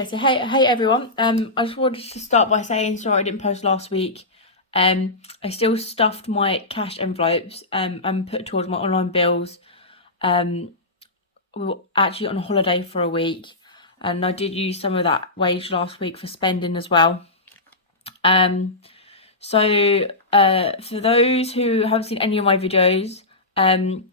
Okay, so hey everyone. I just wanted to start by saying sorry I didn't post last week. I still stuffed my cash envelopes and put towards my online bills. We were actually on holiday for a week, and I did use some of that wage last week for spending as well. So for those who haven't seen any of my videos, in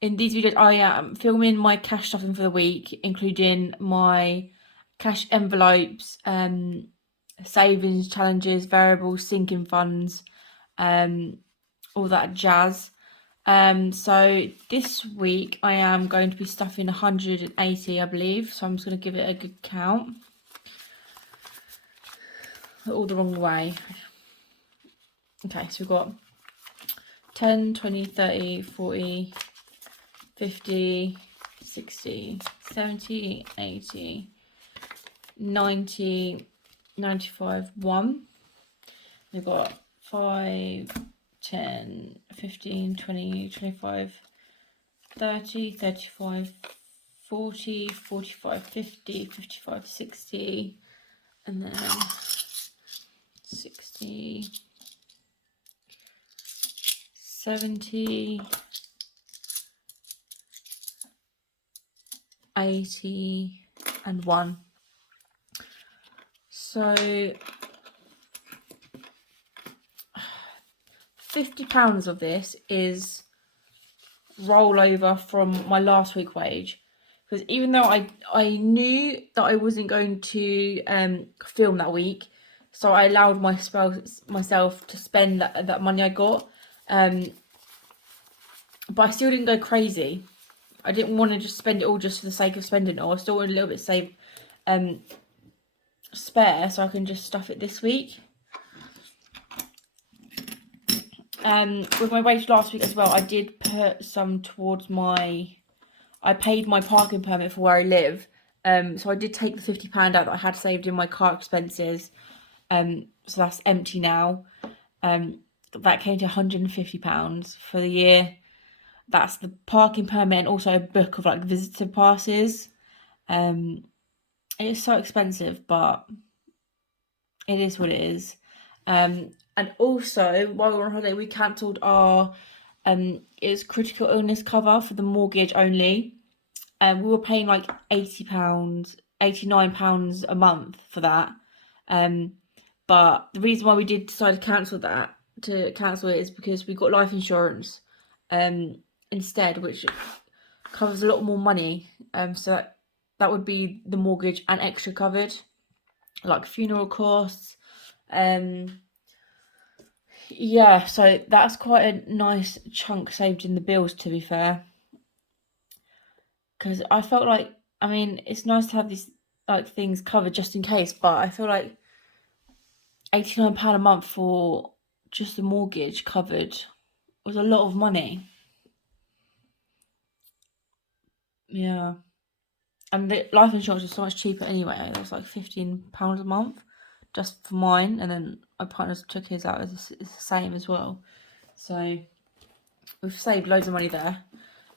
these videos I am filming my cash stuffing for the week, including my cash envelopes, savings challenges, variables, sinking funds, all that jazz. So this week I am going to be stuffing 180, I believe. So I'm just going to give it a good count. All the wrong way. Okay, so we've got 10, 20, 30, 40, 50, 60, 70, 80, 90, 95, 1. We've got 5, 10, 15, 20, 25, 30, 35, 40, 45, 50, 55, 60, and then 60, 70, 80, and 1. So £50 of this is rollover from my last week wage, because even though I knew that I wasn't going to film that week, so I allowed myself to spend that money I got, but I still didn't go crazy. I didn't want to just spend it all just for the sake of spending it all. I still wanted a little bit spare, so I can just stuff it this week. With my wage last week as well, I did put some towards I paid my parking permit for where I live. So I did take the £50 out that I had saved in my car expenses. So that's empty now. That came to £150 for the year. That's the parking permit and also a book of like visitor passes. It is so expensive, but it is what it is. And also, while we were on holiday, we cancelled our it's critical illness cover for the mortgage only. We were paying like £80, £89 a month for that. But the reason why we did decide to cancel it is because we got life insurance instead, which covers a lot more money. So that would be the mortgage and extra covered, like funeral costs. Yeah, so that's quite a nice chunk saved in the bills, to be fair. Because I felt like, I mean, it's nice to have these like things covered just in case, but I feel like £89 a month for just the mortgage covered was a lot of money. Yeah. And the life insurance was so much cheaper anyway. It was like £15 a month just for mine, and then my partner took his out. It's the same as well. So we've saved loads of money there.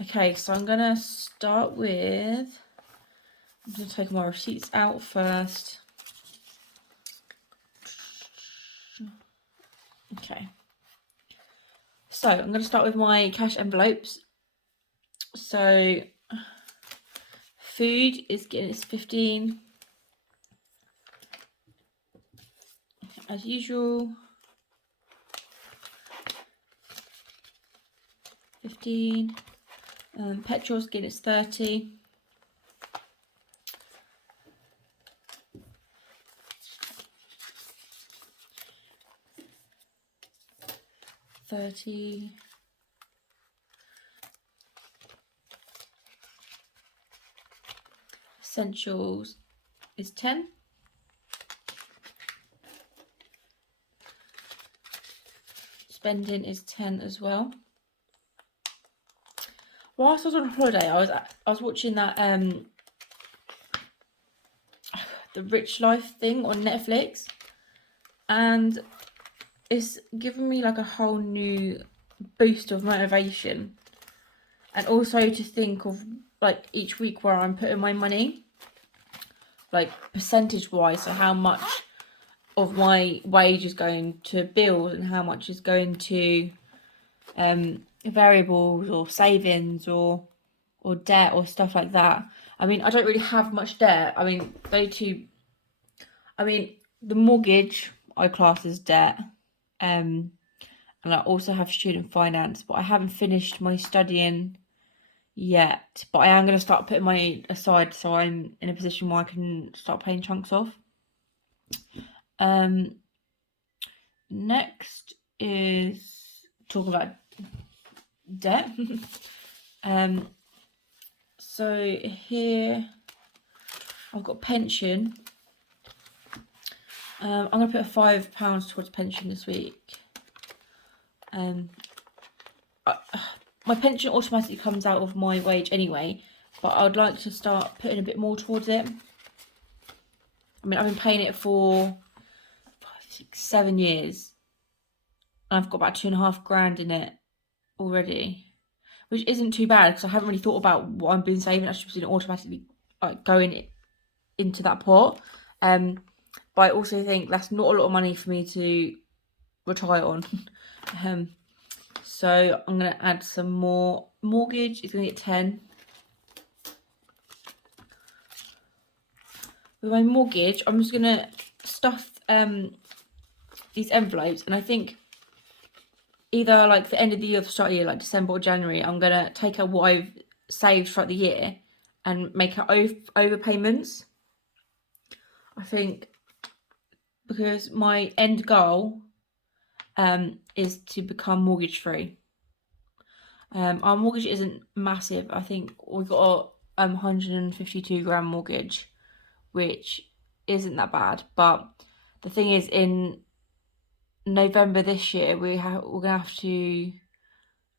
Okay, so I'm going to start with... I'm going to take my receipts out first. Okay. So I'm going to start with my cash envelopes. So food is getting its 15. As usual. 15. Petrol's getting its 30. Essentials is 10. Spending is 10 as well. Whilst I was on holiday, I was watching that the Rich Life thing on Netflix, and it's given me like a whole new boost of motivation, and also to think of like each week where I'm putting my money, like percentage wise, so how much of my wage is going to bills and how much is going to variables or savings or debt or stuff like that. I mean, I don't really have much debt. I mean, the mortgage I class as debt, and I also have student finance, but I haven't finished my studying yet. But I am going to start putting money aside so I'm in a position where I can start paying chunks off. Next is talking about debt. So here I've got pension. I'm going to put £5 towards pension this week. My pension automatically comes out of my wage anyway, but I'd like to start putting a bit more towards it. I mean, I've been paying it for 5, 6, 7 years. And I've got about £2,500 in it already, which isn't too bad because I haven't really thought about what I've been saving. I've just been automatically going into that pot. But I also think that's not a lot of money for me to retire on. So I'm going to add some more. Mortgage is going to get 10. With my mortgage, I'm just going to stuff these envelopes, and I think either like the end of the year or the start of the year, like December or January, I'm going to take out what I've saved throughout the year and make it overpayments. I think because my end goal is to become mortgage free. Our mortgage isn't massive. I think we've got a 152 grand mortgage, which isn't that bad. But the thing is, in November this year, we're gonna have to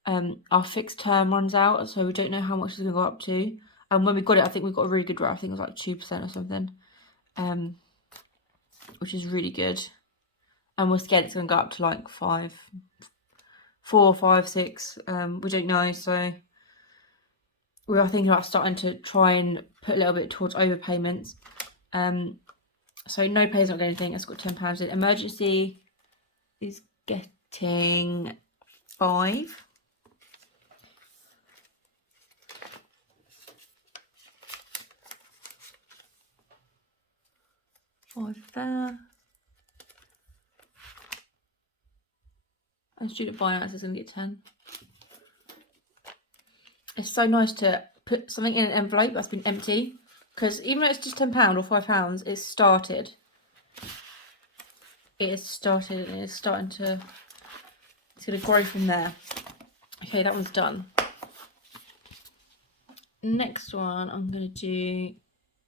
our fixed term runs out, so we don't know how much it's gonna go up to. And when we got it, I think we got a really good rate. I think it was like 2% or something, which is really good. And we're scared it's gonna go up to like 4, 5, 6. We don't know, so we are thinking about starting to try and put a little bit towards overpayments. So no pay's not getting anything. It's got £10 in. Emergency is getting 5. There. And student finance is going to get 10. It's so nice to put something in an envelope that's been empty, because even though it's just £10 or £5, it's started. It has started and it's starting to, it's going to grow from there. Okay, that one's done. Next one I'm going to do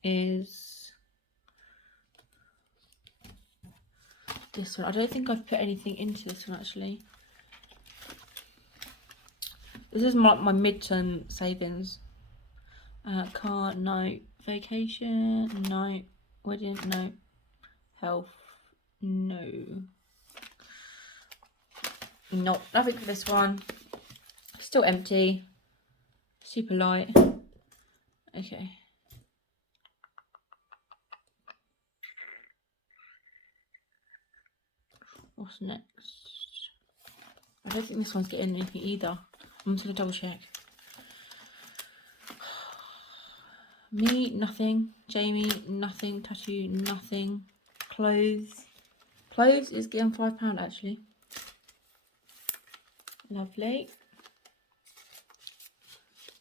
is this one. I don't think I've put anything into this one actually. This is my midterm savings. Car, no. Vacation, no. Wedding, no. Health, no. Nope, nothing for this one. Still empty. Super light. Okay. What's next? I don't think this one's getting anything either. I'm just going to double check. Me, nothing. Jamie, nothing. Tattoo, nothing. Clothes. Clothes is getting £5 actually. Lovely.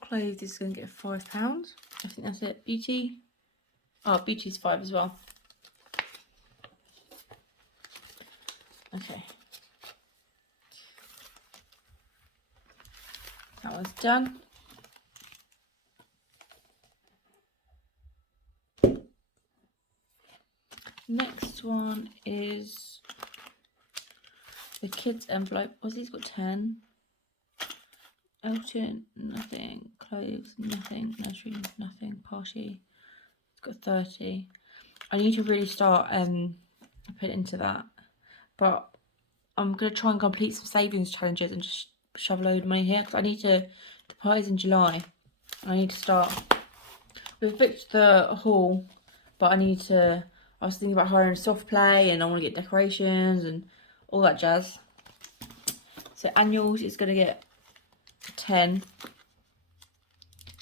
Clothes is going to get £5. I think that's it. Beauty. Oh, beauty's 5 as well. Okay. That one's done. Next one is the kids envelope. Ozzy's got 10. Elton, nothing. Clothes, nothing. Nursery, nothing. Party, it's got 30. I need to really start putting into that. But I'm going to try and complete some savings challenges and just shove a load of money here, because I need to, the party's in July. I need to start. We've booked the hall But I was thinking about hiring soft play, and I want to get decorations and all that jazz. So annuals is going to get 10.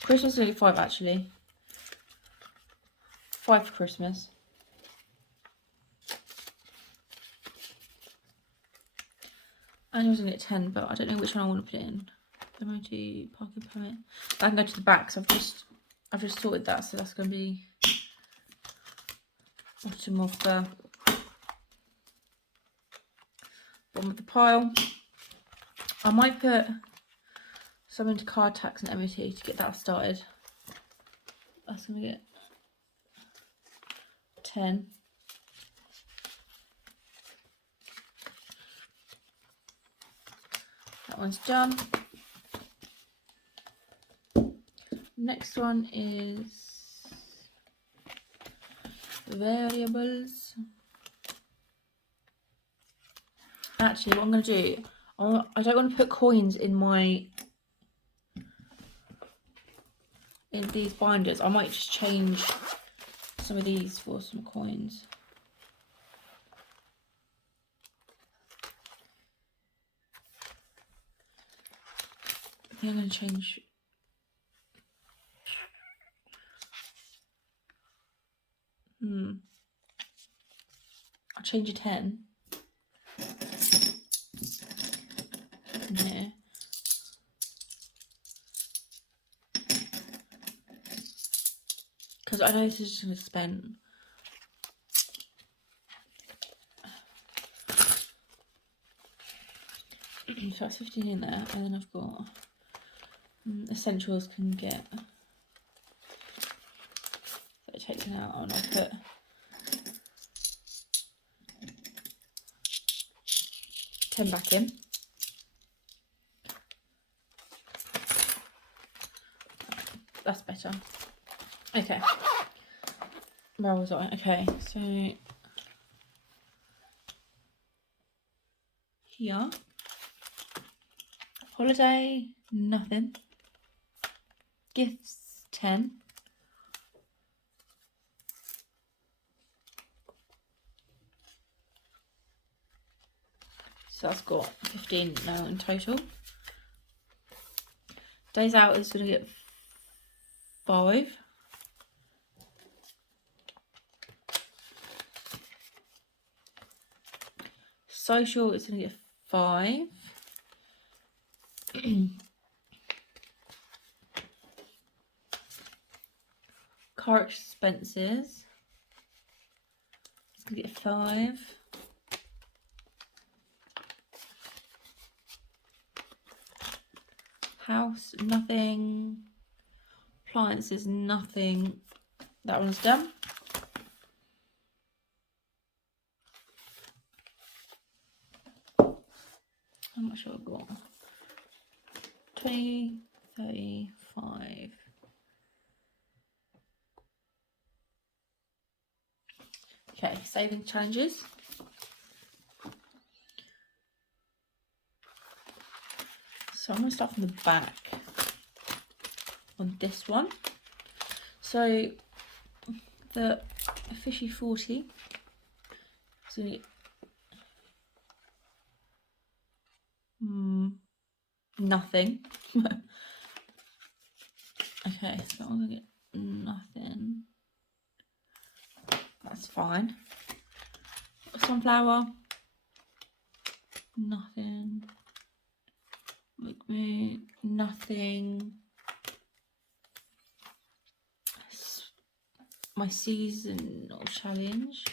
Christmas is going to get 5 actually. 5 for Christmas. Annuals going to get 10, but I don't know which one I want to put it in. MOT parking permit. I can go to the back, so I've just sorted that, so that's going to be bottom of the pile. I might put some into car tax and MOT to get that started. That's going to get 10. That one's done. Next one is variables. Actually, what I'm going to do, I don't want to put coins in these binders. I might just change some of these for some coins. I think I'm going to change. I'll change a 10. In here. Because I know this is just going to spend. So that's 15 in there, and then I've got essentials can get taken out, and I'll put $10 back in. That's better. Okay. Where was I? Okay, so here. Holiday, nothing. Gifts, 10. So that's got 15 now in total. Days out is going to get 5. Social is going to get 5. Car expenses, it's going to get 5. House, nothing. Appliances, nothing. That one's done. How much have I got? 20, 35. Okay, saving challenges. So I'm going to start from the back on this one. So the Fishy 40. So nothing. Okay, so I'm going to get nothing. That's fine. Sunflower. Nothing. Make me nothing. My seasonal challenge.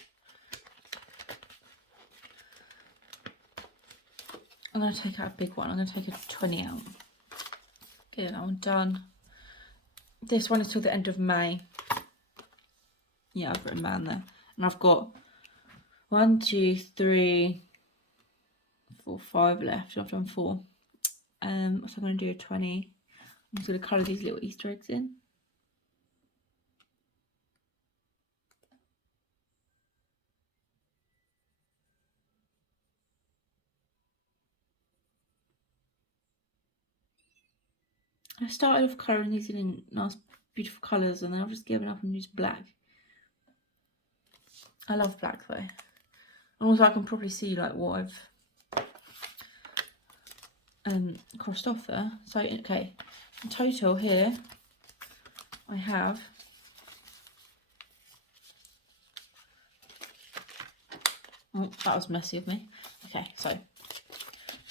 I'm going to take out a big one. I'm going to take a 20 out. Get that one done. This one is till the end of May. Yeah, I've written man there. And I've got 1, 2, 3, 4, 5 left. I've done 4. So I'm going to do a 20. I'm just going to colour these little Easter eggs in. I started off colouring these in nice beautiful colours, and then I've just given up and used black. I love black though. And also I can probably see like what I've crossed off there. So okay, in total here I have oh, that was messy of me. Okay, so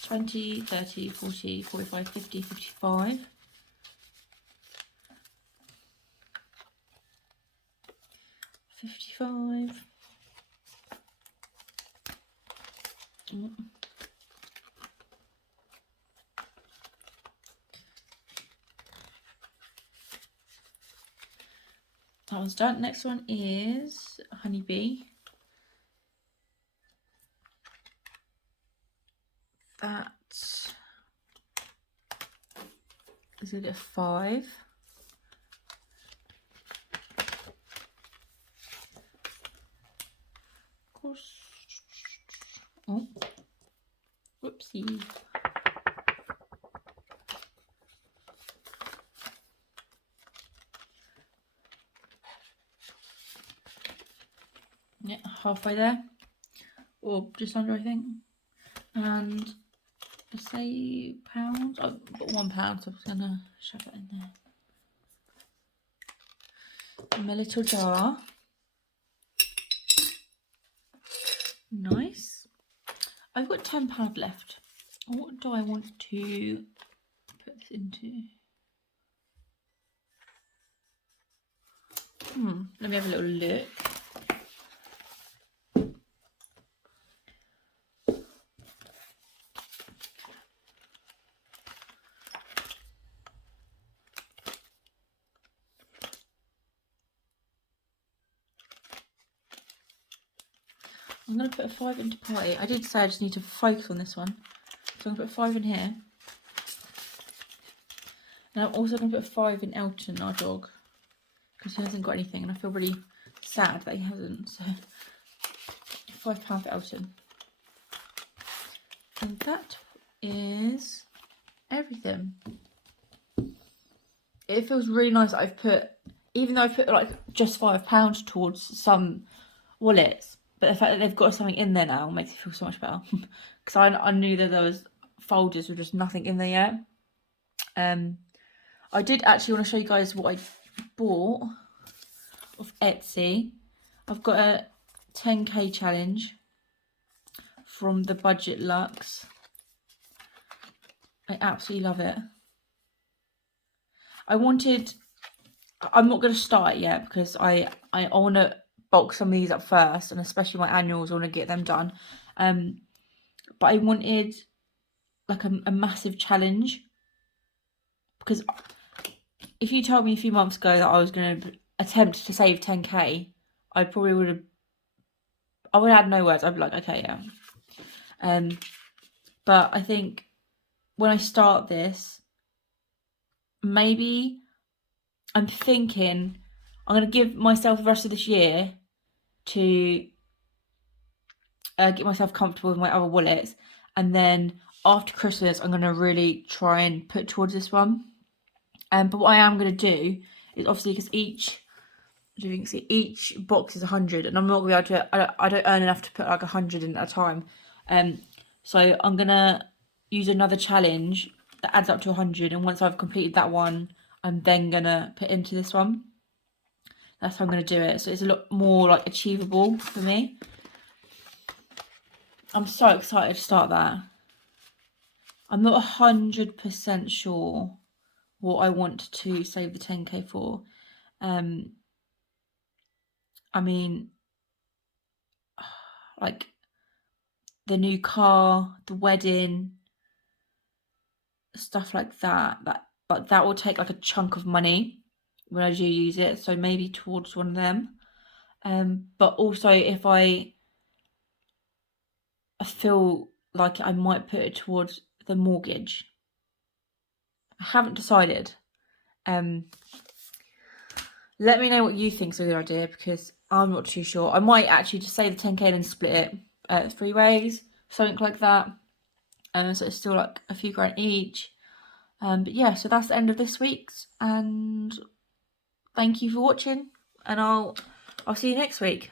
20, 30, 40, 45, 50, 55. 55. Oh. That one's done. Next one is Honeybee. That is it a 5. Of course. Oh, whoopsie. Yeah, halfway there, or just under, I think. And let's say pounds. I've got £1, so I'm just gonna shove it in there. In my little jar. Nice. I've got £10 left. What do I want to put this into? Let me have a little look. I'm going to put a 5 into party. I did say I just need to focus on this one. So I'm going to put a 5 in here. And I'm also going to put a 5 in Elton, our dog. Because he hasn't got anything and I feel really sad that he hasn't. So £5 for Elton. And that is everything. It feels really nice that I've put, even though I've put like just £5 towards some wallets, but the fact that they've got something in there now makes it feel so much better. Because I knew that there was folders with just nothing in there yet. I did actually want to show you guys what I bought off Etsy. I've got a 10k challenge from the Budget Luxe. I absolutely love it. I'm not going to start it yet because I want to bulk some of these up first, and especially my annuals, I want to get them done. But I wanted like a massive challenge, because if you told me a few months ago that I was going to attempt to save 10k, I probably would have had no words. I'd be like, okay, yeah. But I think when I start this, maybe I'm thinking I'm going to give myself the rest of this year to get myself comfortable with my other wallets, and then after Christmas I'm going to really try and put towards this one. But what I am going to do is, obviously, because each box is 100, and I'm not going to be able to, I don't earn enough to put like 100 in at a time. So I'm going to use another challenge that adds up to 100, and once I've completed that one, I'm then going to put into this one. That's how I'm going to do it. So it's a lot more like achievable for me. I'm so excited to start that. I'm not 100% sure what I want to save the 10k for. I mean, like the new car, the wedding, stuff like that. But that will take like a chunk of money when I do use it. So maybe towards one of them. But also if I feel like I might put it towards the mortgage. I haven't decided. Let me know what you think's a good idea, because I'm not too sure. I might actually just save the 10k and then split it 3 ways, something like that. So it's still like a few grand each. But yeah, so that's the end of this week's, and thank you for watching, and I'll see you next week.